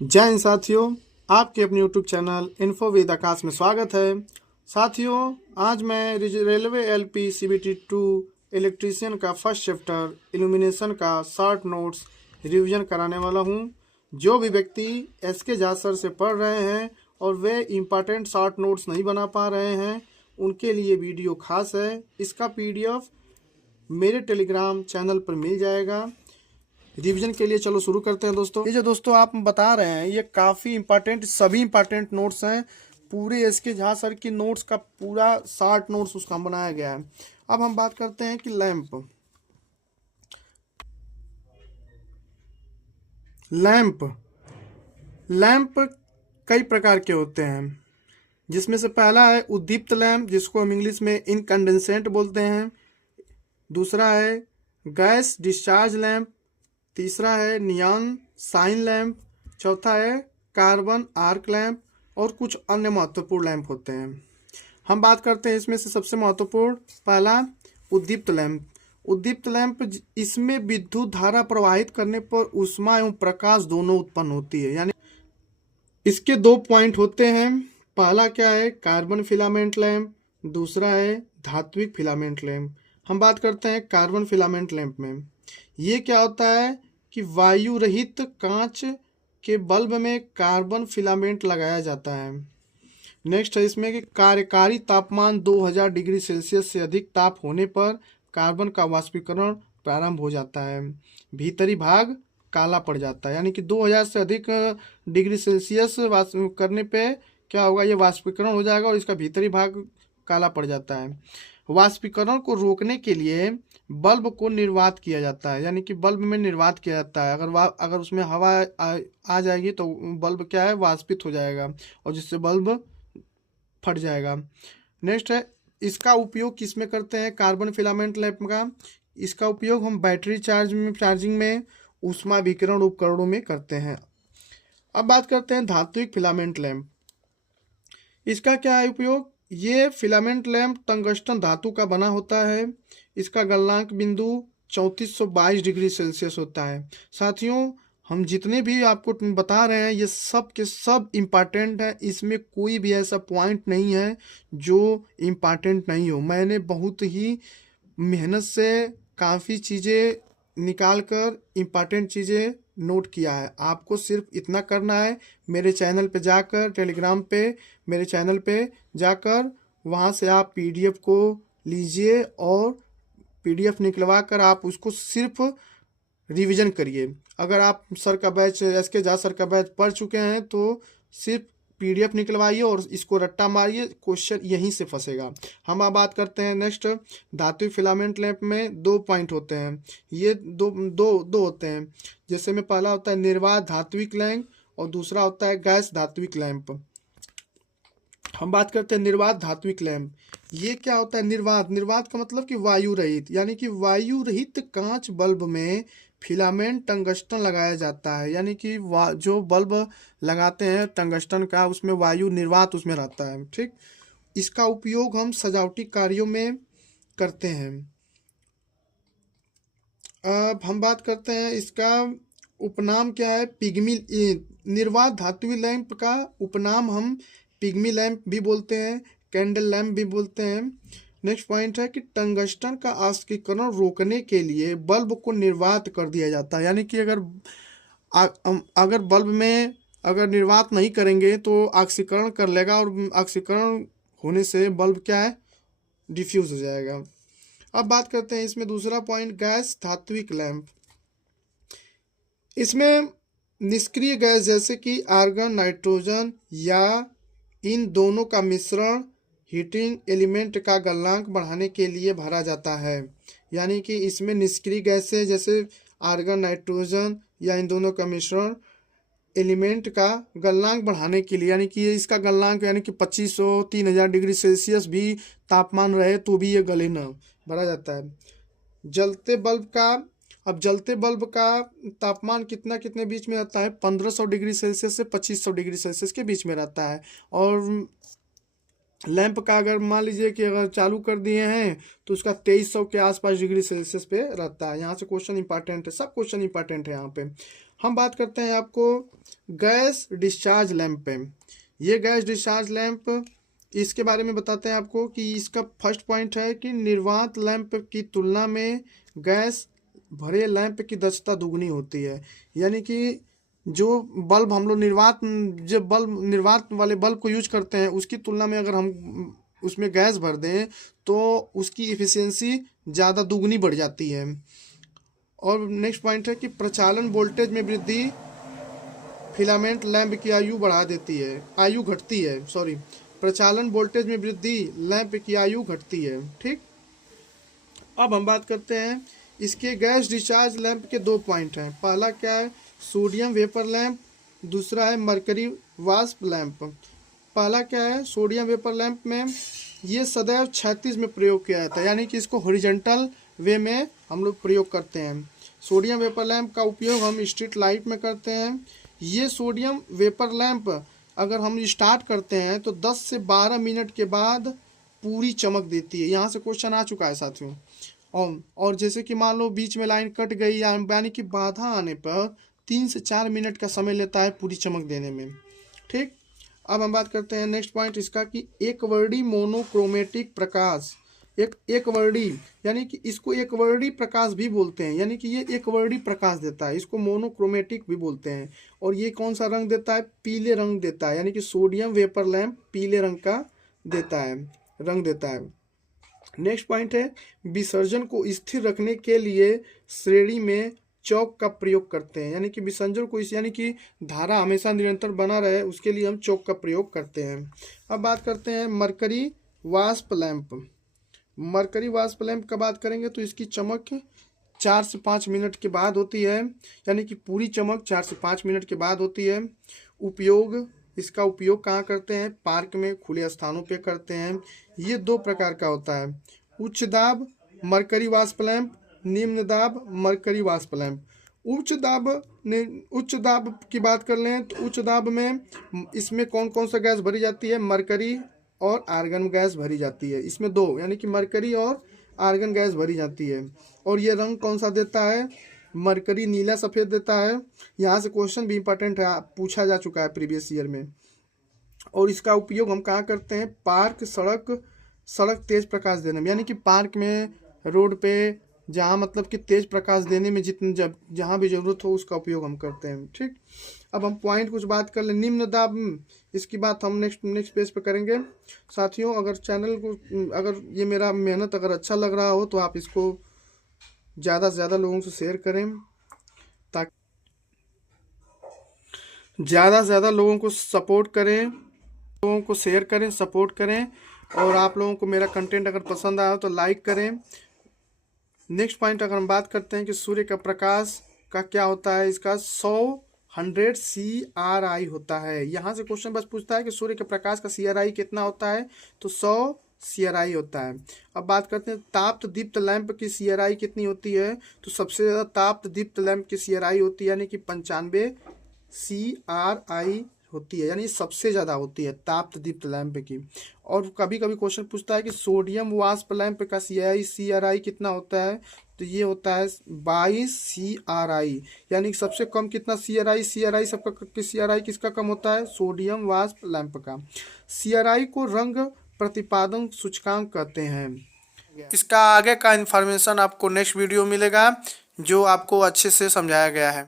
जय हिंद साथियों, आपके अपने यूट्यूब चैनल इन्फो विद आकाश में स्वागत है। साथियों, आज मैं रेलवे एलपी सीबीटी 2 इलेक्ट्रीशियन का फर्स्ट चैप्टर इल्यूमिनेशन का शॉर्ट नोट्स रिवीजन कराने वाला हूं। जो भी व्यक्ति एसके झा सर से पढ़ रहे हैं और वे इम्पॉर्टेंट शॉर्ट नोट्स नहीं बना पा रहे हैं, उनके लिए वीडियो खास है। इसका पीडीएफ मेरे टेलीग्राम चैनल पर मिल जाएगा। रिवीजन के लिए चलो शुरू करते हैं दोस्तों। ये जो दोस्तों आप बता रहे हैं, ये काफ़ी इंपॉर्टेंट, सभी इंपॉर्टेंट नोट्स हैं। पूरे एसके झा सर की नोट्स का पूरा शॉर्ट नोट्स उसका बनाया गया है। अब हम बात करते हैं कि लैंप लैंप लैंप कई प्रकार के होते हैं, जिसमें से पहला है उद्दीप्त लैंप, जिसको हम इंग्लिश में इनकंडेंसेंट बोलते हैं। दूसरा है गैस डिस्चार्ज लैंप। तीसरा है नियॉन साइन लैंप। चौथा है कार्बन आर्क लैंप और कुछ अन्य महत्वपूर्ण लैंप होते हैं। हम बात करते हैं इसमें से सबसे महत्वपूर्ण, पहला उद्दीप्त लैंप। उद्दीप्त लैंप, इसमें विद्युत धारा प्रवाहित करने पर ऊष्मा एवं प्रकाश दोनों उत्पन्न होती है। यानी इसके दो पॉइंट होते हैं। पहला क्या है, कार्बन फिलामेंट लैंप। दूसरा है धात्विक फिलामेंट लैंप। हम बात करते हैं कार्बन फिलामेंट लैंप में। ये क्या होता है कि वायु रहित कांच के बल्ब में कार्बन फिलामेंट लगाया जाता है। नेक्स्ट है इसमें कि कार्यकारी तापमान 2000 डिग्री सेल्सियस से अधिक ताप होने पर कार्बन का वाष्पीकरण प्रारंभ हो जाता है। भीतरी भाग काला पड़ जाता है। यानी कि 2000 से अधिक डिग्री सेल्सियस करने पे क्या होगा, ये वाष्पीकरण हो जाएगा और इसका भीतरी भाग काला पड़ जाता है। वाष्पीकरण को रोकने के लिए बल्ब को निर्वात किया जाता है। यानी कि बल्ब में निर्वात किया जाता है। अगर उसमें हवा आ जाएगी तो बल्ब क्या है, वाष्पित हो जाएगा और जिससे बल्ब फट जाएगा। नेक्स्ट है, इसका उपयोग किस में करते हैं, कार्बन फिलामेंट लैंप का। इसका उपयोग हम बैटरी चार्जिंग में ऊष्मा विकिरण उपकरणों में करते हैं। अब बात करते हैं धात्विक फिलामेंट लैंप। इसका क्या है उपयोग, ये फिलामेंट लैंप टंगस्टन धातु का बना होता है। इसका गलनांक बिंदु 3422 डिग्री सेल्सियस होता है। साथियों, हम जितने भी आपको बता रहे हैं, ये सब के सब इम्पॉर्टेंट है। इसमें कोई भी ऐसा पॉइंट नहीं है जो इम्पॉर्टेंट नहीं हो। मैंने बहुत ही मेहनत से काफ़ी चीज़ें निकाल कर इम्पॉर्टेंट चीज़ें नोट किया है। आपको सिर्फ इतना करना है, मेरे चैनल पे जाकर, टेलीग्राम पे मेरे चैनल पे जाकर वहाँ से आप पीडीएफ को लीजिए और पीडीएफ निकलवा कर आप उसको सिर्फ रिवीजन करिए। अगर आप सर का बैच, एसके झा सर का बैच पढ़ चुके हैं तो सिर्फ पीडीएफ निकलवाइए और इसको रट्टा मारिए, क्वेश्चन यहीं से फंसेगा। हम अब बात करते हैं नेक्स्ट, धात्विक फिलामेंट लैंप में दो पॉइंट होते हैं। ये दो दो दो होते हैं। जैसे में पहला होता है निर्वात धात्विक लैंप और दूसरा होता है गैस धात्विक लैंप। हम बात करते हैं निर्वात धात्विक लैंप। ये क्या होता है, निर्वात का मतलब कि वायु रहित। यानी कि वायु रहित कांच बल्ब में फिलामेंट टंगस्टन लगाया जाता है। यानी कि जो बल्ब लगाते हैं टंगस्टन का, उसमें वायु निर्वात उसमें रहता है। ठीक, इसका उपयोग हम सजावटी कार्यों में करते हैं। अब हम बात करते हैं इसका उपनाम क्या है, पिग्मी। निर्वात धात्विक लैंप का उपनाम हम पिग्मी लैंप भी बोलते हैं, कैंडल लैंप भी बोलते हैं। नेक्स्ट पॉइंट है कि टंगस्टन का ऑक्सीकरण रोकने के लिए बल्ब को निर्वात कर दिया जाता है। यानी कि अगर बल्ब में अगर निर्वात नहीं करेंगे तो ऑक्सीकरण कर लेगा और ऑक्सीकरण होने से बल्ब क्या है, डिफ्यूज हो जाएगा। अब बात करते हैं इसमें दूसरा पॉइंट, गैस धात्विक लैंप। इसमें निष्क्रिय गैस जैसे कि आर्गन, नाइट्रोजन या इन दोनों का मिश्रण हीटिंग एलिमेंट का गलनांक बढ़ाने के लिए भरा जाता है। यानी कि इसमें निष्क्रिय गैसें जैसे आर्गन, नाइट्रोजन या इन दोनों का मिश्रण एलिमेंट का गलनांक बढ़ाने के लिए, यानी कि इसका गलनांक यानी कि 2500 3000 डिग्री सेल्सियस भी तापमान रहे तो भी ये गले न, भरा जाता है। जलते बल्ब का, अब जलते बल्ब का तापमान कितने बीच में रहता है, 1500 डिग्री सेल्सियस से 2500 डिग्री सेल्सियस के बीच में रहता है। और लैंप का अगर मान लीजिए कि अगर चालू कर दिए हैं तो उसका 2300 के आसपास डिग्री सेल्सियस पे रहता है। यहाँ से क्वेश्चन इंपॉर्टेंट है, सब क्वेश्चन इंपॉर्टेंट है यहाँ पे। हम बात करते हैं आपको गैस डिस्चार्ज लैंप है। ये गैस डिस्चार्ज लैंप, इसके बारे में बताते हैं आपको कि इसका फर्स्ट पॉइंट है कि निर्वात लैंप की तुलना में गैस भरे लैंप की दक्षता दुगनी होती है। यानी कि जो बल्ब हम लोग निर्वात वाले बल्ब को यूज करते हैं उसकी तुलना में अगर हम उसमें गैस भर दें तो उसकी इफ़िशियंसी ज़्यादा दुगनी बढ़ जाती है। और नेक्स्ट पॉइंट है कि प्रचालन वोल्टेज में वृद्धि फिलामेंट लैंप की आयु घटती है। प्रचालन वोल्टेज में वृद्धि लैंप की आयु घटती है। ठीक, अब हम बात करते हैं इसके गैस डिस्चार्ज लैंप के 2 पॉइंट हैं। पहला क्या है, सोडियम वेपर लैंप, दूसरा है मरकरी वाष्प लैंप। पहला क्या है, सोडियम वेपर लैंप में ये सदैव क्षैतिज में प्रयोग किया जाता है, यानी कि इसको हॉरिजॉन्टल वे में हम लोग प्रयोग करते हैं। सोडियम वेपर लैंप का उपयोग हम स्ट्रीट लाइट में करते हैं। ये सोडियम वेपर लैंप अगर हम स्टार्ट करते हैं तो 10 से 12 मिनट के बाद पूरी चमक देती है। यहाँ से क्वेश्चन आ चुका है साथियों। और जैसे कि मान लो बीच में लाइन कट गई यानी कि बाधा आने पर 3 से 4 मिनट का समय लेता है पूरी चमक देने में। ठीक, अब हम बात करते हैं नेक्स्ट पॉइंट इसका कि एक वर्डी मोनोक्रोमेटिक प्रकाश। एक वर्डी यानी कि इसको एक वर्डी प्रकाश भी बोलते हैं, यानी कि ये एक वर्डी प्रकाश देता है, इसको मोनोक्रोमेटिक भी बोलते हैं। और ये कौन सा रंग देता है, पीले रंग देता है, यानी कि सोडियम वेपर लैंप पीले रंग का रंग देता है। नेक्स्ट पॉइंट है विसर्जन को स्थिर रखने के लिए श्रेणी में चौक का प्रयोग करते हैं, यानी कि विसर्जन को यानी कि धारा हमेशा निरंतर बना रहे उसके लिए हम चौक का प्रयोग करते हैं। अब बात करते हैं मरकरी वाष्प लैंप। मरकरी वाष्प लैंप का बात करेंगे तो इसकी चमक 4 से 5 मिनट के बाद होती है, यानी कि पूरी चमक 4 से 5 मिनट के बाद होती है। इसका उपयोग कहाँ करते हैं, पार्क में खुले स्थानों पे करते हैं। ये 2 प्रकार का होता है, उच्च दाब मरकरी वाष्प लैंप, निम्न दाब मरकरी वाष्प लैंप। उच्च दाब की बात कर लें तो उच्च दाब में इसमें कौन कौन सा गैस भरी जाती है, मरकरी और आर्गन गैस भरी जाती है। इसमें 2 यानी कि मरकरी और आर्गन गैस भरी जाती है। और ये रंग कौन सा देता है, मरकरी नीला सफ़ेद देता है। यहाँ से क्वेश्चन भी इंपॉर्टेंट है, पूछा जा चुका है प्रीवियस ईयर में। और इसका उपयोग हम कहाँ करते हैं, पार्क सड़क तेज प्रकाश देने में, यानी कि पार्क में, रोड पे, जहाँ मतलब कि तेज प्रकाश देने में जहाँ भी ज़रूरत हो उसका उपयोग हम करते हैं। ठीक, अब हम पॉइंट कुछ बात कर लें। निम्न दाब, इसकी बात हम नेक्स्ट पेज पे करेंगे। साथियों अगर ये मेरा मेहनत अगर अच्छा लग रहा हो तो आप इसको ज़्यादा से ज़्यादा लोगों से शेयर करें, ताकि ज़्यादा से ज़्यादा लोगों को सपोर्ट करें, लोगों को शेयर करें, सपोर्ट करें। और आप लोगों को मेरा कंटेंट अगर पसंद आया तो लाइक करें। नेक्स्ट पॉइंट अगर हम बात करते हैं कि सूर्य का प्रकाश का क्या होता है, इसका 100 CRI होता है। यहाँ से क्वेश्चन बस पूछता है कि सूर्य के प्रकाश का CRI कितना होता है, तो 100 CRI होता है। अब बात करते हैं ताप्त दीप्त लैंप की CRI कितनी होती है, तो सबसे ज़्यादा ताप्त दीप्त लैंप की CRI होती है, यानी कि 95 CRI होती है, यानी सबसे ज़्यादा होती है ताप्त दीप्त लैंप की। और कभी कभी क्वेश्चन पूछता है कि सोडियम वाष्प लैंप का CRI कितना होता है, तो ये होता है 22 CRI, यानी कि सबसे कम कितना CRI सबका CRI किसका कम होता है, सोडियम वाष्प लैंप का। CRI को रंग प्रतिपादन सूचकांक कहते हैं। इसका आगे का इन्फॉर्मेशन आपको नेक्स्ट वीडियो मिलेगा जो आपको अच्छे से समझाया गया है।